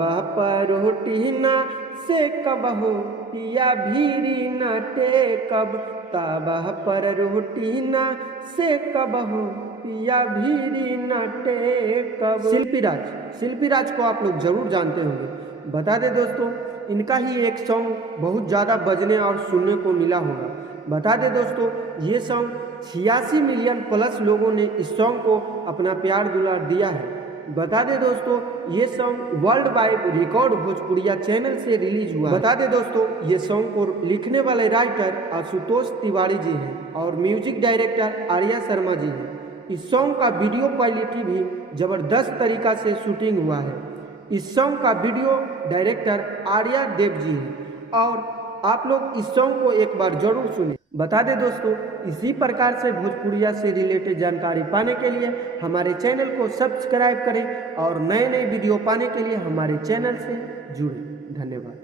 तावा पर रोटी ना से कब हो पिया भीरी न टेकब, तावा पर रोटी ना से कब हो पिया भीरी न टेकब। शिल्पी राज को आप लोग जरूर जानते होंगे। बता दें दोस्तों, इनका ही एक सॉन्ग बहुत ज़्यादा बजने और सुनने को मिला होगा। बता दें दोस्तों, ये सॉन्ग 86 मिलियन प्लस लोगों ने इस सॉन्ग को अपना प्यार दुलार दिया है। बता दें दोस्तों, ये सॉन्ग वर्ल्ड वाइड रिकॉर्ड भोजपुरिया चैनल से रिलीज हुआ। बता दें दोस्तों, ये सॉन्ग को लिखने वाले राइटर आशुतोष तिवारी जी हैं और म्यूजिक डायरेक्टर आर्या शर्मा जी हैं। इस सॉन्ग का वीडियो क्वालिटी भी जबरदस्त तरीका से शूटिंग हुआ है। इस सॉन्ग का वीडियो डायरेक्टर आर्या देव जी हैं और आप लोग इस सॉन्ग को एक बार जरूर सुनें। बता दें दोस्तों, इसी प्रकार से भोजपुरिया से रिलेटेड जानकारी पाने के लिए हमारे चैनल को सब्सक्राइब करें और नए नए वीडियो पाने के लिए हमारे चैनल से जुड़ें। धन्यवाद।